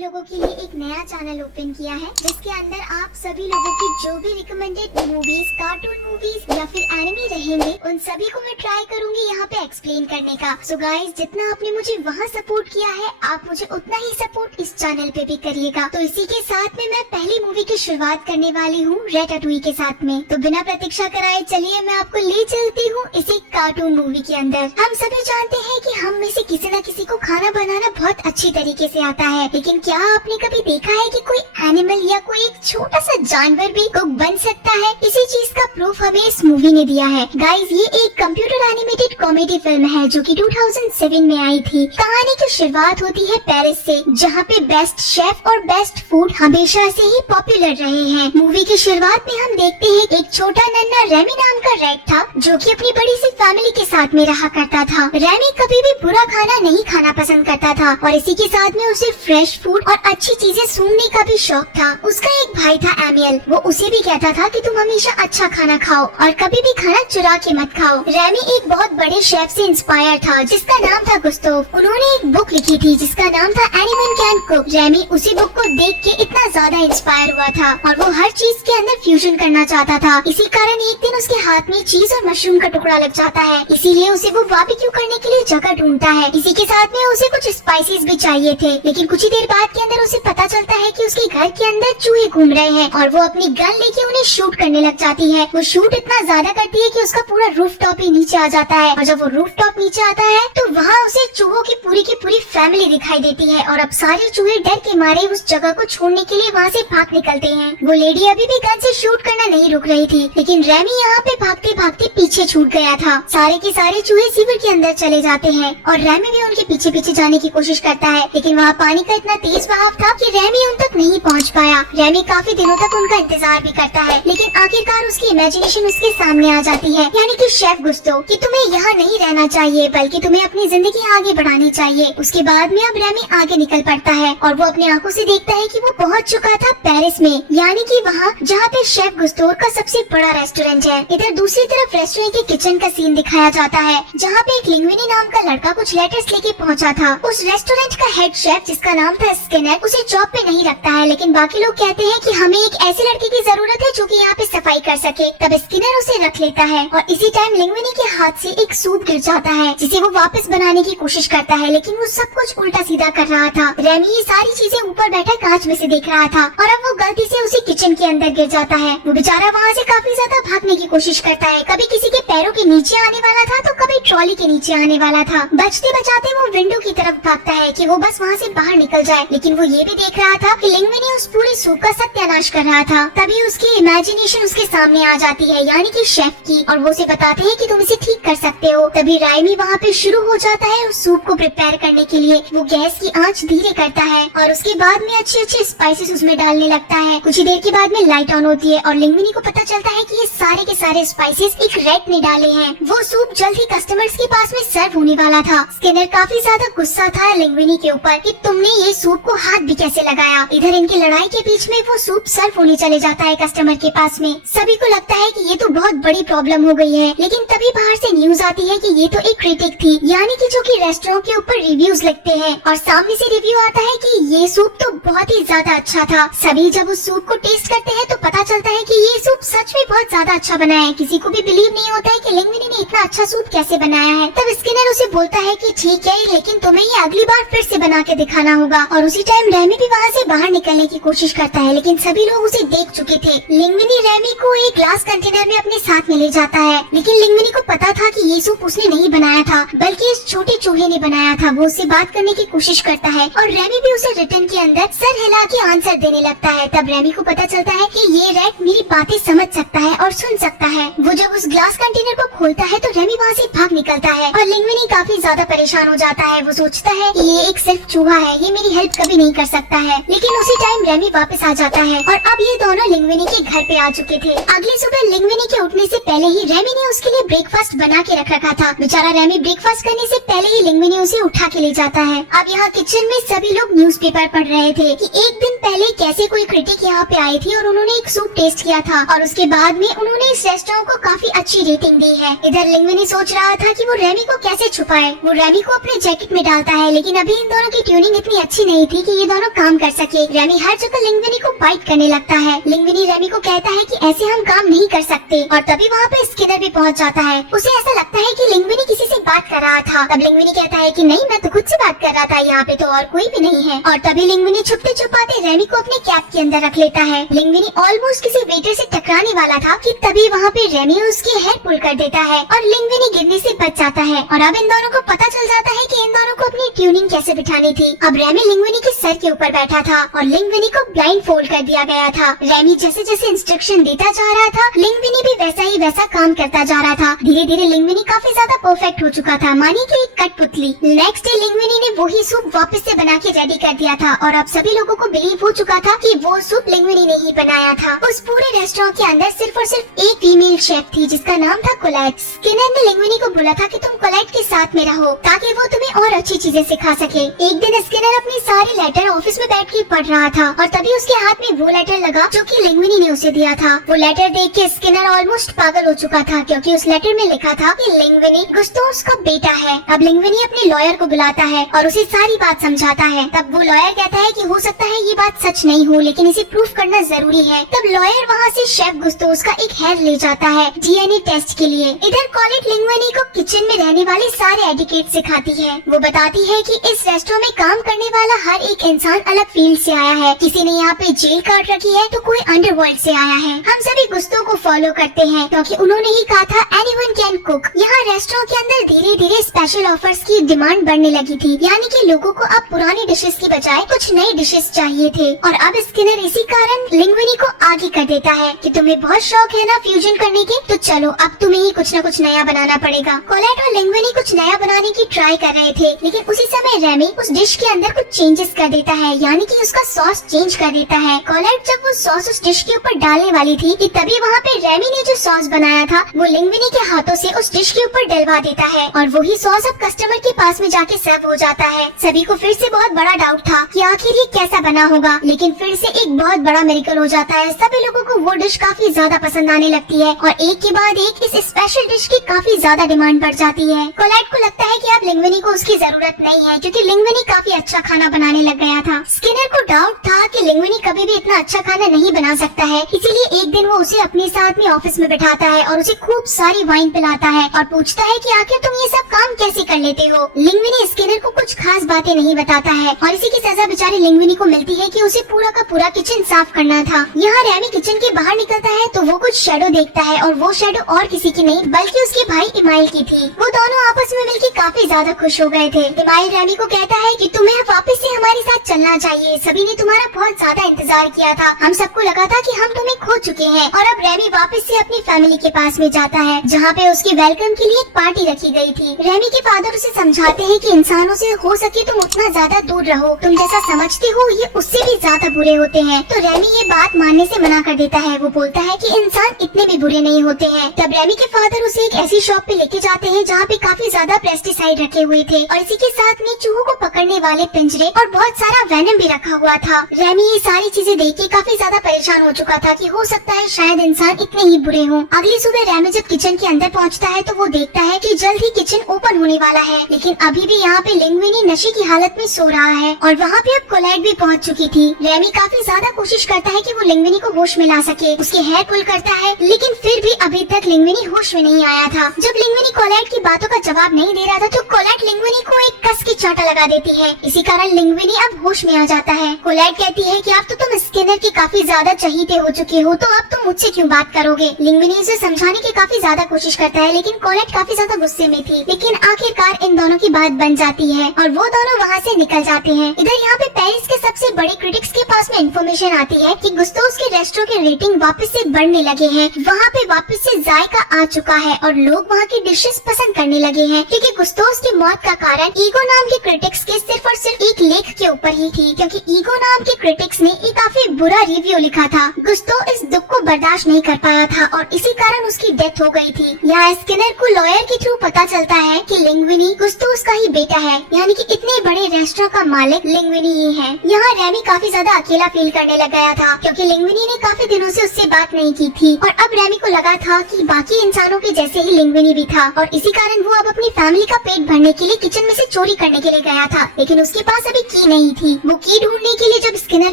लोगों के लिए एक नया चैनल ओपन किया है जिसके अंदर आप सभी लोगों की जो भी रिकमेंडेड मूवीज, कार्टून मूवीज या फिर एनिमे रहेंगे उन सभी को मैं ट्राई करूंगी यहाँ पे एक्सप्लेन करने का। सो गाइस, जितना आपने मुझे वहाँ सपोर्ट किया है आप मुझे उतना ही सपोर्ट इस चैनल पे भी करिएगा। तो इसी के साथ में मैं पहली मूवी की शुरुआत करने वाली हूँ रैटाटुई के साथ में। तो बिना प्रतीक्षा कराए चलिए मैं आपको ले चलती हूँ इसी कार्टून मूवी के अंदर। हम सभी जानते हैं कि हम में से किसी न किसी को खाना बनाना बहुत अच्छी तरीके से आता है, लेकिन क्या आपने कभी देखा है कि कोई एनिमल या कोई एक छोटा सा जानवर भी कुक बन सकता है? इसी चीज का प्रूफ हमें इस मूवी ने दिया है। गाइस, ये एक कंप्यूटर एनिमेटेड कॉमेडी फिल्म है जो कि 2007 में आई थी। कहानी की शुरुआत होती है पेरिस से, जहाँ पे बेस्ट शेफ और बेस्ट फूड हमेशा से ही पॉपुलर रहे हैं। मूवी की शुरुआत में हम देखते हैं एक छोटा नन्हा रेमी नाम का रैट था जो कि अपनी बड़ी सी फैमिली के साथ में रहा करता था। रेमी कभी भी बुरा खाना नहीं खाना पसंद करता था और इसी के साथ में उसे फ्रेश फूड और अच्छी चीजें सूंघने का भी शौक था। उसका एक भाई था एमियल, वो उसे भी कहता था कि तुम हमेशा अच्छा खाना खाओ और कभी भी खाना चुरा के मत खाओ। रेमी एक बहुत बड़े शेफ से इंस्पायर था जिसका नाम था गुस्ताव। उन्होंने एक बुक लिखी थी जिसका नाम था एनीवन कैन कुक। रेमी उसी बुक को देख के इतना ज्यादा इंस्पायर हुआ था और वो हर चीज के अंदर फ्यूजन करना चाहता था। इसी कारण एक दिन उसके हाथ में चीज और मशरूम का टुकड़ा लग जाता है, इसीलिए उसे वो बारबेक्यू करने के लिए जगह ढूंढता है। इसी के साथ में उसे कुछ स्पाइसेस भी चाहिए थे, लेकिन कुछ ही देर बाद के अंदर उसे पता चलता है कि उसके घर के अंदर चूहे घूम रहे हैं और वो अपनी गन लेके उन्हें शूट करने लग जाती है। वो शूट इतना ज्यादा करती है कि उसका पूरा रूफ टॉप ही नीचे आ जाता है और जब वो रूफ टॉप नीचे आता है तो वहाँ उसे चूहों की पूरी फैमिली दिखाई देती है और अब सारे चूहे डर के मारे उस जगह को छोड़ने के लिए वहाँ से भाग निकलते हैं। वो लेडी अभी भी गन से शूट करना नहीं रुक रही थी, लेकिन रेमी यहाँ पे भागते भागते पीछे छूट गया था। सारे के सारे चूहे सीवर के अंदर चले जाते हैं और रेमी भी उनके पीछे पीछे जाने की कोशिश करता है, लेकिन वहाँ पानी का इतना तेज बहाव था कि रेमी उन तक नहीं पहुँच पाया। रेमी काफी दिनों तक उनका इंतजार भी करता है, लेकिन आखिरकार उसकी इमेजिनेशन उसके सामने आ जाती है, यानी कि शेफ गुस्ताव, कि तुम्हें यहाँ नहीं रहना चाहिए बल्कि तुम्हें अपनी जिंदगी आगे बढ़ानी चाहिए। उसके बाद में अब रेमी आगे निकल पड़ता है और वो अपनी आंखों से देखता है कि वो पहुँच चुका था पेरिस में, यानी कि वहाँ जहाँ पे शेफ गुस्ताव का सबसे बड़ा रेस्टोरेंट है। इधर दूसरी तरफ रेस्टोरेंट के किचन का सीन दिखाया जाता है जहाँ पे एक लिंग्विनी नाम का लड़का कुछ लेटर्स लेके पहुँचा था। उस रेस्टोरेंट का हेड शेफ जिसका नाम था स्किनर उसे जॉब पे नहीं रखता है, लेकिन बाकी लोग कहते हैं कि हमें एक ऐसे लड़के की जरूरत है जो कि यहाँ पे सफाई कर सके। तब स्किनर उसे रख लेता है और इसी टाइम लिंग्विनी के हाथ से एक सूप गिर जाता है जिसे वो वापस बनाने की कोशिश करता है, लेकिन वो सब कुछ उल्टा सीधा कर रहा था। रेमी ये सारी चीजें ऊपर बैठा कांच में से देख रहा था और अब वो गलती से उसी किचन के अंदर गिर जाता है। वो बेचारा वहाँ से काफी ज्यादा भागने की कोशिश करता है, कभी किसी के पैरों के नीचे आने वाला था तो कभी ट्रॉली के नीचे आने वाला था। बचते बचाते वो विंडो की तरफ भागता है कि वो बस वहाँ से बाहर निकल जाए, लेकिन वो ये भी देख रहा था कि लिंग्विनी उस पूरे सूप का सत्यानाश कर रहा था। तभी उसकी इमेजिनेशन उसके सामने आ जाती है, यानी कि शेफ की, और वो उसे बताते हैं कि तुम इसे ठीक कर सकते हो। तभी रेमी वहाँ पे शुरू हो जाता है उस सूप को प्रिपेयर करने के लिए। वो गैस की आंच धीरे करता है और उसके बाद में अच्छे अच्छे स्पाइसेस उसमें डालने लगता है। कुछ ही देर के बाद में लाइट ऑन होती है और लिंग्विनी को पता चलता है कि ये सारे के सारे स्पाइसेस एक रैट ने डाले हैं। वो सूप जल्द ही कस्टमर्स के पास में सर्व होने वाला था। स्किनर काफी ज्यादा गुस्सा था लिंग्विनी के ऊपर कि तुमने ये सूप को हाथ भी कैसे लगाया। इधर इनकी लड़ाई के बीच में वो सूप सर्व होने चले जाता है कस्टमर के पास में। सभी को लगता है कि ये तो बहुत बड़ी प्रॉब्लम हो गई है, लेकिन तभी बाहर से न्यूज आती है कि ये तो एक क्रिटिक थी, यानी कि जो कि रेस्टोरेंट के ऊपर रिव्यूज लिखते हैं, और सामने से रिव्यू आता है कि ये सूप तो बहुत ही ज्यादा अच्छा था। सभी जब उस सूप को टेस्ट करते हैं तो पता चलता है कि ये सूप सच में बहुत ज्यादा अच्छा बना है। किसी को भी बिलीव नहीं होता है कि लिंग्विनी ने इतना अच्छा सूप कैसे बनाया है। तब स्किनर उसे बोलता है कि ठीक है, लेकिन तुम्हें ये अगली बार फिर से बना के दिखाना होगा। और उसी टाइम रेमी भी वहाँ से बाहर निकलने की कोशिश करता है, लेकिन सभी लोग उसे देख चुके थे। लिंग्विनी रेमी को एक ग्लास कंटेनर में अपने साथ में ले जाता है, लेकिन लिंग्विनी को पता था कि ये सूप उसने नहीं बनाया था बल्कि इस छोटे चूहे ने बनाया था। वो उससे बात करने की कोशिश करता है और रेमी भी उसे रिटर्न के अंदर सर हिला के आंसर देने लगता है। तब रेमी को पता चलता है कि ये रैट मेरी बातें समझ सकता है और सुन सकता है। वो जब उस ग्लास कंटेनर को खोलता है तो रेमी वहाँ से भाग निकलता है और लिंग्विनी काफी ज्यादा परेशान हो जाता है। वो सोचता है कि ये एक सिर्फ चूहा है, ये मेरी हेल्प कभी नहीं कर सकता है, लेकिन उसी टाइम रेमी वापस आ जाता है और अब ये दोनों लिंग्विनी के घर पे आ चुके थे। अगली सुबह लिंग्विनी के उठने से पहले ही रेमी ने उसके लिए ब्रेकफास्ट बना के रख रखा था। बेचारा रेमी ब्रेकफास्ट करने से पहले ही लिंग्विनी उसे उठा के ले जाता है। अब यहाँ किचन में सभी लोग न्यूज़पेपर पढ़ रहे थे कि एक दिन पहले कैसे कोई क्रिटिक यहाँ पे आई थी और उन्होंने एक सूप टेस्ट किया था और उसके बाद में उन्होंने इस रेस्टोरेंट को काफी अच्छी रेटिंग दी है। इधर लिंग्विनी सोच रहा था कि वो रेमी को कैसे छुपाए। वो रेमी को अपने जैकेट में डालता है, लेकिन अभी इन दोनों की ट्यूनिंग इतनी अच्छी नहीं थी कि ये दोनों काम कर सके। रेमी हर जगह लिंग्विनी को बाइट करने लगता है। लिंग्विनी रेमी को कहता है कि ऐसे हम काम नहीं कर सकते और तभी वहाँ पे स्किनर भी पहुँच जाता है। उसे ऐसा लगता है कि लिंग्विनी किसी से बात कर रहा था। तब लिंग्विनी कहता है कि नहीं, मैं तो खुद से बात कर रहा था, यहाँ पे तो और कोई भी नहीं है। और तभी लिंग्विनी छुपते छुपाते रेमी को अपने कैप के अंदर रख लेता है। लिंग्विनी ऑलमोस्ट किसी वेटर से टकराने वाला था कि तभी वहाँ पे रेमी उसकी हेयर पुल कर देता है और लिंग्विनी गिरने से बच जाता है। और अब इन दोनों को पता चल जाता है कि इन दोनों को अपनी ट्यूनिंग कैसे बिठानी थी। अब रेमी लिंग्विनी के सर के ऊपर बैठा था और लिंग्विनी को ब्लाइंड फोल्ड कर दिया गया था। रेमी जैसे जैसे इंस्ट्रक्शन देता जा रहा था, लिंग्विनी भी वैसा ही वैसा काम करता जा रहा था। धीरे धीरे लिंग्विनी काफी ज्यादा परफेक्ट हो चुका था, मानी कि एक कठपुतली। नेक्स्ट डे लिंग्विनी ने वही सूप वापस से बना के रेडी कर दिया था और अब सभी लोगों को बिलीव हो चुका था कि वो सूप लिंग्विनी ने ही बनाया था। उस पूरे रेस्टोरेंट के अंदर सिर्फ और सिर्फ एक फीमेल शेफ थी जिसका नाम था कोलेट। स्किनर ने लिंग्विनी को बोला था कि तुम कोलेट के साथ में रहो ताकि वो तुम्हें और अच्छी चीजें सिखा सके। एक दिन स्किनर अपनी सारी लेटर ऑफिस में बैठ के पढ़ रहा था और तभी उसके हाथ में वो लेटर लगा जो कि लिंग्विनी ने उसे दिया था। वो लेटर देख के स्किनर ऑलमोस्ट पागल हो चुका था क्योंकि उस लेटर में लिखा था कि लिंग्विनी गुस्ताव का बेटा है। अब लिंग्विनी अपने लॉयर को बुलाता है और उसे सारी बात समझाता है। तब वो लॉयर कहता है कि हो सकता है ये बात सच नहीं हो लेकिन इसे प्रूफ करना जरूरी है। तब लॉयर वहाँ से शेफ गुस्ताव का एक हेयर ले जाता है डीएनए टेस्ट के लिए। इधर कॉलेट लिंग्विनी को किचन में रहने वाले सारे एटिकेट सिखाती है। वो बताती है कि इस रेस्टोरेंट में काम करने वाला हर एक इंसान अलग फील्ड से आया है। किसी ने यहाँ पे जेल काट रखी है तो कोई अंडरवर्ल्ड से आया है। हम सभी गुस्ताव को फॉलो करते हैं क्योंकि उन्होंने ही कहा था एनीवन कैन कुक। यहाँ रेस्टोरेंट के अंदर धीरे धीरे स्पेशल ऑफर्स की डिमांड बढ़ने लगी थी, यानी कि लोगों को अब पुरानी डिशेस की बजाय कुछ नई डिशेस चाहिए थे। और अब स्किनर इसी कारण लिंग्विनी को आगे कर देता है कि तुम्हें बहुत शौक है ना फ्यूजन करने के, तो चलो अब तुम्हें ही कुछ न कुछ नया बनाना पड़ेगा। कोलेट और लिंग्विनी कुछ नया बनाने की ट्राई कर रहे थे लेकिन उसी समय रेमी उस डिश के अंदर कुछ चेंजेस कर देता है, यानी कि उसका सॉस चेंज कर देता है। कोलेट जब वो सॉस उस डिश के ऊपर डालने वाली थी कि तभी वहाँ पे रेमी ने जो सॉस बनाया था वो लिंग्विनी के हाथों से उस डिश के ऊपर डलवा देता है और वही सॉस अब कस्टमर के पास में जाके सर्व हो जाता है। सभी को फिर से बहुत बड़ा डाउट था कि आखिर ये कैसा बना होगा, लेकिन फिर से एक बहुत बड़ा मिरेकल हो जाता है। सभी लोगों को वो डिश काफी ज्यादा पसंद आने लगती है और एक के बाद एक इस स्पेशल डिश की काफी ज्यादा डिमांड बढ़ जाती है। कोलेट को लगता है कि अब लिंग्विनी को उसकी जरूरत नहीं है क्योंकि लिंग्विनी काफी अच्छा खाना बनाने लग गया था। स्किनर को डाउट था कि लिंग्विनी कभी भी इतना अच्छा खाना नहीं बना सकता है, इसीलिए एक दिन वो उसे अपने साथ में ऑफिस में बिठाता है और उसे खूब सारी वाइन पिलाता है और पूछता है कि आखिर तुम ये सब काम कैसे कर लेते हो। लिंग्विनी स्किनर को कुछ खास बातें नहीं बताता है और इसी की सजा बेचारी लिंग्विनी को मिलती है कि उसे पूरा का पूरा किचन साफ करना था। यहाँ रेमी किचन के बाहर निकलता है तो वो कुछ शैडो देखता है और वो शैडो और किसी की नहीं बल्कि उसके भाई इमाइल की थी। वो दोनों आपस में मिलकर काफी ज्यादा खुश हो गए थे। इमाइल रेमी को कहता है कि तुम्हें वापस से हमारे साथ चलना चाहिए, सभी ने तुम्हारा बहुत ज्यादा इंतजार किया था, हम सबको लगा था कि हम तुम्हें खो चुके हैं। और अब रेमी वापस से अपनी फैमिली के पास में जाता है जहाँ पे उसकी वेलकम के लिए एक पार्टी रखी गई थी। रेमी के फादर उसे समझाते हैं कि इंसानों से हो सके तुम उतना ज्यादा दूर रहो, तुम जैसा समझते हो ये उससे भी ज्यादा बुरे होते हैं। तो रेमी ये बात मानने से मना कर देता है। वो बोलता है कि इंसान इतने भी बुरे नहीं होते हैं। तब रेमी के फादर उसे एक ऐसी शॉप पे लेके जाते हैं जहाँ पे काफी ज्यादा पेस्टिसाइड रखे हुए थे और इसी के साथ में चूहों को पकड़ने वाले पिंजरे और बहुत सारा वेनम भी रखा हुआ था। रेमी ये सारी चीजें देख के काफी ज्यादा परेशान हो चुका था कि हो सकता है शायद इंसान इतने ही बुरे हों। अगली सुबह रेमी जब किचन के अंदर पहुंचता है तो वो देखता है कि जल्द ही किचन ओपन होने वाला है, लेकिन अभी भी यहाँ पे लिंग्विनी नशे की हालत में सो रहा है और वहाँ पे अब कोलेट भी पहुँच चुकी थी। रेमी काफी ज्यादा कोशिश करता है कि वो लिंग्विनी को होश में ला सके, उसके हेयर पुल करता है लेकिन फिर भी अभी तक लिंग्विनी होश में नहीं आया था। जब लिंग्विनी कोलेट की बातों का जवाब नहीं दे रहा था तो कोलेट लिंग्विनी को एक कस की चाटा लगा देती है। इसी कारण लिंग्विनी अब होश में आ जाता है। कोलेट कहती है कि अब तो तुम स्किनर के काफी ज्यादा चहीते हो चुके हो, तो अब तुम मुझसे क्यों बात करोगे। लिंग्विनी उसे समझाने की काफी ज्यादा कोशिश करता है लेकिन कोलेट काफी ज्यादा गुस्से में थी। लेकिन आखिरकार इन दोनों की बात बन जाती है और वो दोनों वहाँ से निकल जाते हैं। इधर यहाँ पे पेरिस के सबसे बड़े क्रिटिक्स के पास में इन्फॉर्मेशन आती है कि गुस्ताव के रेस्टोरेंट के रेटिंग वापस से बढ़ने लगे हैं। वहाँ पे वापस से जायका आ चुका है और लोग वहाँ की डिशेस पसंद करने लगे हैं क्योंकि गुस्ताव की मौत का कारण ईगो नाम के क्रिटिक्स के सिर्फ और सिर्फ एक लेख के ऊपर ही थी, क्योंकि ईगो नाम के क्रिटिक्स ने एक काफी बुरा रिव्यू लिखा था। गुस्ताव इस दुख को बर्दाश्त नहीं कर पाया था और इसी कारण उसकी डेथ हो गई थी। यहाँ स्किनर को लॉयर के थ्रू पता चलता है कि लिंग्विनी गुस्ताव का ही बेटा है, यानी कि इतने बड़े रेस्टोरेंट का मालिक लिंग्विनी ही है। यहाँ रेमी काफी ज्यादा अकेला फील करने लग गया था क्योंकि लिंग्विनी ने काफी दिनों से उससे बात नहीं की थी और अब रेमी को लगा था कि बाकी इंसानों के जैसे ही लिंग्विनी भी था और इसी कारण वो अब अपनी फैमिली का पेट भरने के लिए किचन में से चोरी करने के लिए गया था, लेकिन उसके पास अभी की की नहीं थी। वो की ढूंढने के लिए जब स्किनर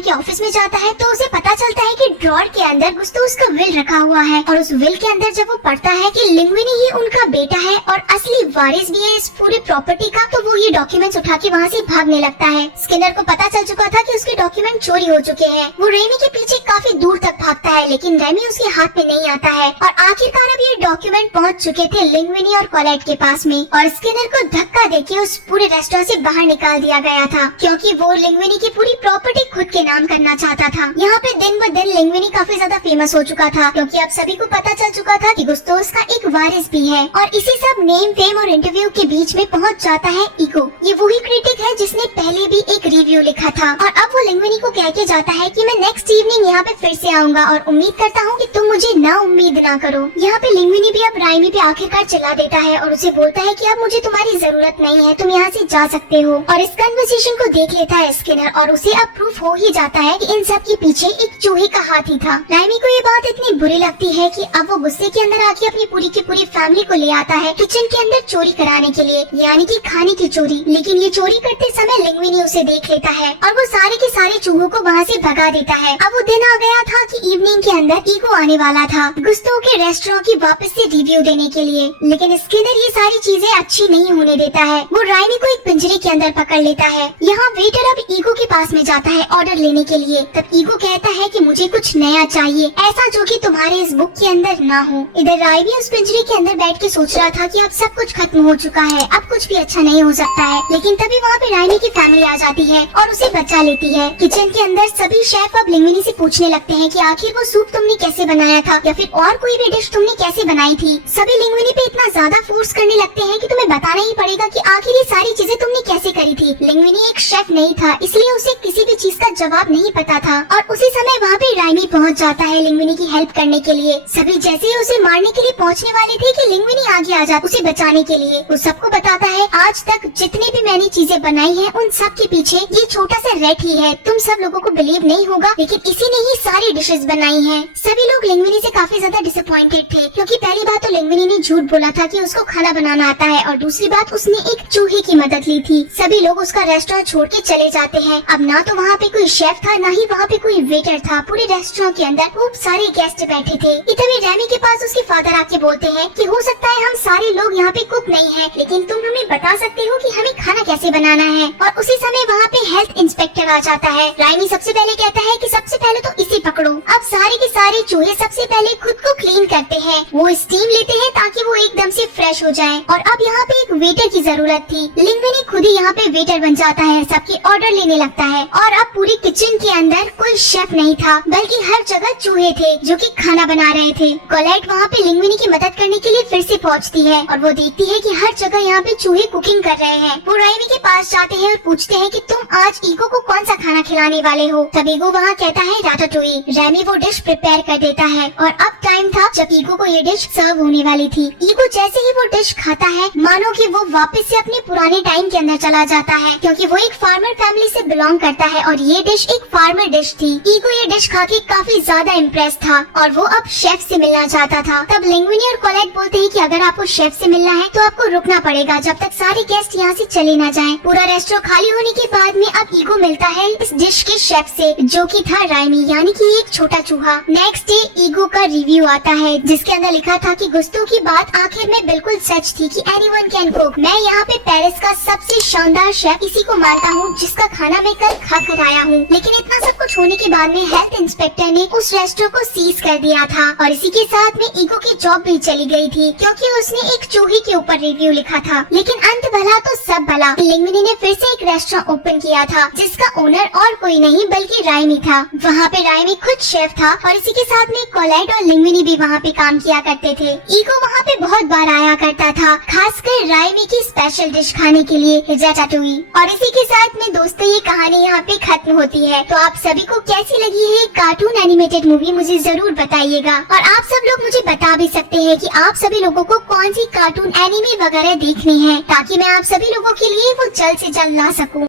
के ऑफिस में जाता है तो उसे पता चलता है कि ड्रॉर के अंदर गुस्तोस का विल रखा हुआ है, और उस विल के अंदर जब वो पढ़ता है कि लिंग्विनी ही उनका बेटा है और असली वारिस भी है इस पूरी प्रॉपर्टी का, तो वो ये डॉक्यूमेंट्स उठा के वहाँ से भागने लगता है। स्किनर को पता चल चुका था कि उसके डॉक्यूमेंट चोरी हो चुके हैं। वो रेमी के पीछे काफी दूर तक भागता है, लेकिन रेमी उसके हाथ में नहीं आता है, और आखिरकार अब ये डॉक्यूमेंट पहुँच चुके थे लिंग्विनी और कोलेट के पास में, और स्किनर को धक्का देके उस पूरे रेस्टोरेंट से बाहर निकाल दिया गया था, क्योंकि वो लिंग्विनी की पूरी प्रॉपर्टी खुद के नाम करना चाहता था। यहाँ पे दिन ब दिन लिंग्विनी काफी ज्यादा फेमस हो चुका था, क्योंकि अब सभी को पता चल चुका था कि गुस्तोस का एक वारिस भी है, और इसी सब नेम फेम और इंटरव्यू के बीच में पहुँच जाता है ईगो। ये वही क्रिटिक है जिसने पहले भी एक रिव्यू लिखा था, और अब वो लिंग्विनी को कह के जाता है कि मैं नेक्स्ट इवनिंग यहाँ पे फिर से आऊंगा, और उम्मीद करता हूँ कि तुम मुझे ना उम्मीद ना करो। यहाँ पे लिंग्विनी भी अब राइमी पे आखिरकार चिल्ला देता है और उसे बोलता है कि अब मुझे तुम्हारी जरूरत नहीं है, तुम यहाँ से जा सकते हो। और इस कन्वर्सेशन को देख लेता है स्किनर, और उसे अब प्रूफ हो ही जाता है कि इन सब के पीछे एक चूहे का हाथ ही था। राइमी को ये बात इतनी बुरी लगती है कि अब वो गुस्से के अंदर आके अपनी पूरी की पूरी फैमिली को ले आता है किचन के अंदर चोरी कराने के लिए, यानी कि खाने की चोरी। लेकिन ये चोरी करते समय लिंग्विनी उसे देख लेता है और वो सारे के सारे चूहों को वहाँ से भगा देता है। अब वो दिन आ गया था कि इवनिंग के अंदर ईगो आने वाला था गुस्तों के रेस्टोरेंट की वापस से रिव्यू देने के लिए, लेकिन स्किनर ये सारी चीजें अच्छी नहीं होने देता है। वो राइमी को एक पिंजरे के अंदर पकड़ लेता है। यहाँ वेटर अब ईगो के पास में जाता है ऑर्डर लेने के लिए। तब ईगो कहता है कि मुझे कुछ नया चाहिए, ऐसा जो कि तुम्हारे इस बुक के अंदर ना हो। इधर राइमी उस पिंजरे के अंदर बैठ के सोच रहा था कि अब सब कुछ खत्म हो चुका है, अब कुछ भी अच्छा नहीं हो सकता है, लेकिन तभी वहाँ पे राइमी की फैमिली आ जाती है और उसे बचा लेती है। किचन के अंदर सभी शेफ अब लिंग्विनी से पूछने लगते हैं कि आखिर वो सूप तुमने कैसे बनाया था, या फिर और कोई भी डिश तुमने कैसे बनाई थी। सभी लिंग्विनी पे इतना ज्यादा फोर्स करने लगते हैं कि तुम्हें बताना ही पड़ेगा कि आखिर ये सारी चीजें तुमने कैसे करी थी। लिंग्विनी एक शेफ नहीं था, इसलिए उसे किसी भी चीज का जवाब नहीं पता था, और उसी समय वहाँ पे राइमी पहुँच जाता है लिंग्विनी की हेल्प करने के लिए। सभी जैसे ही उसे मारने के लिए पहुँचने वाले थे कि लिंग्विनी आगे आ जाता उसे बचाने के लिए। वो सबको बताता है आज तक जितनी भी मैंने चीजें बनाई है उन सब के पीछे ये छोटा सा रेट ही है। तुम सब लोगों को बिलीव नहीं होगा, लेकिन इसी ने ही सारी डिशेस बनाई है। सभी लोग लिंग्विनी से काफी ज्यादा डिसअपॉइंटेड थे, क्योंकि पहली बात तो लिंग्विनी ने झूठ बोला था कि उसको खाना बनाना आता है, और दूसरी बात उसने एक चूहे की मदद ली थी। सभी लोग उसका रेस्टोरेंट छोड़ के चले जाते हैं। अब ना तो वहाँ पे कोई शेफ था, ना ही वहाँ पे कोई वेटर था। पूरे रेस्टोरेंट के अंदर खूब सारे गेस्ट बैठे थे। इतने रेमी के पास उसके फादर आके बोलते हैं कि हो सकता है हम सारे लोग यहाँ पे कुक नहीं हैं, लेकिन तुम हमें बता सकते हो कि हमें खाना कैसे बनाना है। और उसी समय वहाँ पे हेल्थ इंस्पेक्टर आ जाता है। राइमी सबसे पहले कहता है कि सबसे पहले तो इसे पकड़ो। अब सारे के सारे चूहे सबसे पहले खुद को क्लीन करते हैं, वो स्टीम लेते हैं ताकि वो एकदम से फ्रेश हो जाए। और अब यहाँ पे एक वेटर की जरूरत थी। लिंग्विनी खुद ही यहाँ पे वेटर बन जाता है, सबके ऑर्डर लेने लगता है। और अब पूरी किचन के अंदर कोई शेफ नहीं था, बल्कि हर जगह चूहे थे जो कि खाना बना रहे थे। कोलेट वहाँ पे लिंग्विनी की मदद करने के लिए फिर से पहुँचती है, और वो देखती है कि हर जगह यहाँ पे चूहे कुकिंग कर रहे हैं। वो राइमी के पास जाते हैं और पूछते हैं कि तुम आज ईगो को कौन सा खाना खिलाने वाले हो। तब ईगो वहाँ कहता है राटाटोई। रेमी वो डिश प्रिपेयर कर देता है, और अब टाइम था जब ईगो को ये डिश सर्व होने वाली थी। ईगो जैसे ही वो डिश खाता है, मानो कि वो वापस से अपने पुराने टाइम के अंदर चला जाता है, क्योंकि वो एक फार्मर फैमिली से बिलोंग करता है, और ये डिश एक फार्मर डिश थी। ईगो ये डिश खा के काफी ज्यादा इम्प्रेस था, और वो अब शेफ से मिलना चाहता था। तब लिंग्विनी और कोलेट बोलते हैं कि अगर आपको शेफ से मिलना है तो आपको रुकना पड़ेगा जब तक सारे गेस्ट यहाँ से चले ना जाएं। पूरा रेस्टोरेंट खाली होने के बाद में अब ईगो मिलता है इस डिश के शेफ से, जो कि था राइमी, यानी कि एक छोटा चूहा। नेक्स्ट डे ईगो का रिव्यू आता है, जिसके अंदर लिखा था कि गुस्तों की बात आखिर में बिल्कुल सच थी कि एनीवन कैन कुक। मैं यहाँ पे पेरिस का सबसे शानदार शेफ इसी को मानता हूँ जिसका खाना मैं कल खा कर आया हूँ। लेकिन इतना सब कुछ होने के बाद में हेल्थ इंस्पेक्टर ने उस रेस्टोरेंट को सीज कर दिया था, और इसी के साथ में ईगो की जॉब भी चली गई थी, क्योंकि उसने एक चूहे के ऊपर रिव्यू लिखा था। लेकिन अंत भला तो सब भला, लिंग्विनी ने फिर से एक रेस्टोरेंट ओपन किया था, जिसका ओनर और कोई नहीं बल्कि राइमी था। वहाँ पे राइमी खुद शेफ था, और इसी के साथ में कोलेट और लिंग्विनी भी वहाँ पे काम किया करते थे। ईगो वहाँ पे बहुत बार आया करता था, खासकर राइमी की स्पेशल डिश खाने के लिए, राटाटोई। और इसी के साथ में दोस्तों ये कहानी यहाँ पे खत्म होती है। तो आप सभी को कैसी लगी है कार्टून एनिमेटेड मूवी मुझे जरूर बताइएगा, और आप सब लोग मुझे बता भी सकते हैं कि आप सभी लोगों को कौन सी कार्टून एनिमे वगैरह देखनी है, ताकि मैं आप सभी लोगों के लिए वो जल्द से जल्द ला सकूं।